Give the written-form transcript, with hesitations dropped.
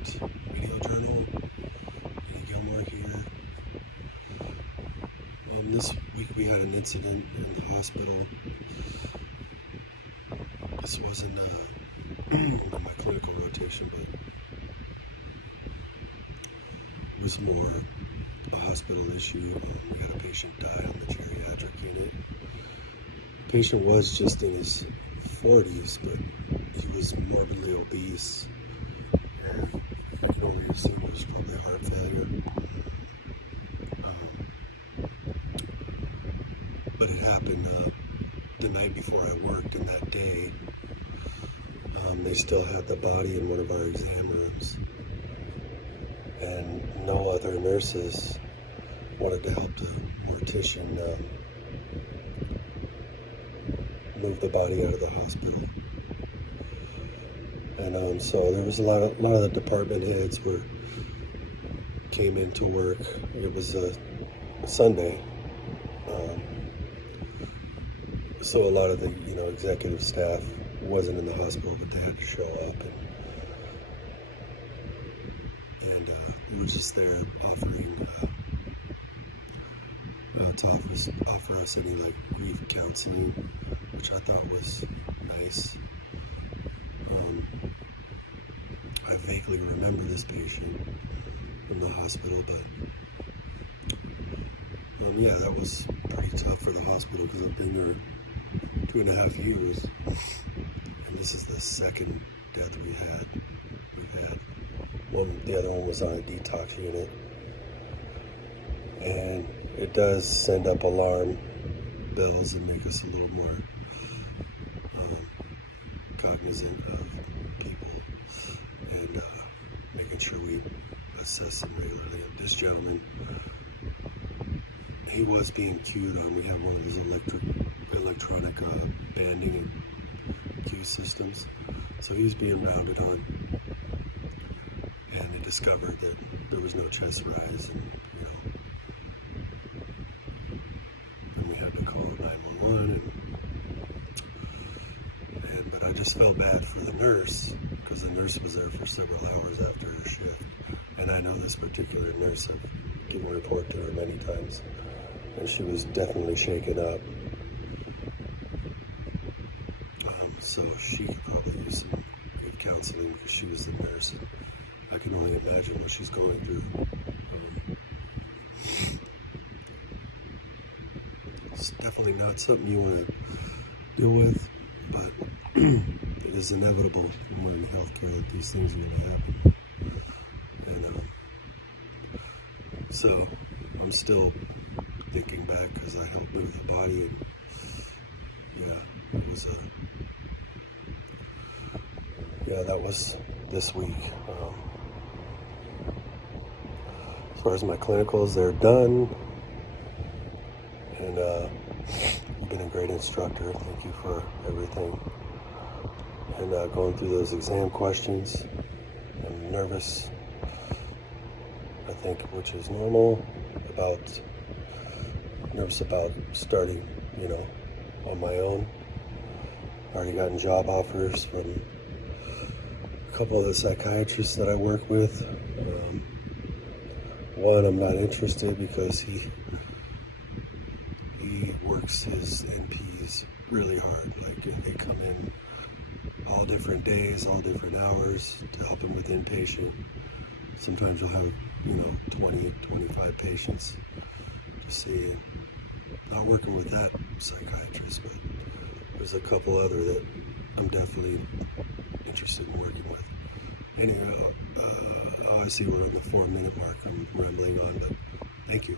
Update Video Journal. Eddie Gilmore here. This week we had an incident in the hospital. This wasn't on my clinical rotation, but it was more a hospital issue. We had a patient die on the geriatric unit. The patient was just in his 40s, but he was morbidly obese. I can only assume it was probably heart failure. But it happened the night before I worked, and that day they still had the body in one of our exam rooms, and no other nurses wanted to help the mortician move the body out of the hospital. And so there was a lot of the department heads came into work. It was a Sunday. So a lot of the executive staff wasn't in the hospital, but they had to show up, and we were just there offering to offer us any grief counseling, which I thought was nice. I vaguely remember this patient from the hospital, but yeah, that was pretty tough for the hospital because I've been there 2.5 years, and this is the second death we've had. The other one was on a detox unit, and it does send up alarm bells and make us a little more cognizant of people, and making sure we assess them regularly. This gentleman, he was being queued on. We have one of those electronic banding and queue systems, so he was being rounded on, and they discovered that there was no chest rise, and we had to call 911, but I just felt bad for the nurse, because the nurse was there for several hours after her shift, and I know this particular nurse. I've given a report to her many times, and she was definitely shaken up. So she could probably use some good counseling, because she was the nurse, and I can only imagine what she's going through. It's definitely not something you want to deal with, but it is inevitable when we're in healthcare that these things are going to happen. And so I'm still thinking back, because I helped move the body, and that was this week. As far as my clinicals, they're done, and you've been a great instructor. Thank you for everything. And going through those exam questions, I'm nervous, I think, which is normal, nervous about starting, on my own. Already gotten job offers from a couple of the psychiatrists that I work with. One, I'm not interested, because he works his NPs really hard. They come in all different days, all different hours to help him with inpatient. Sometimes you'll have 20, 25 patients to see. And not working with that psychiatrist, but there's a couple other that I'm definitely interested in working with. Anyway, I see we're on the 4-minute mark. I'm rambling on, but thank you.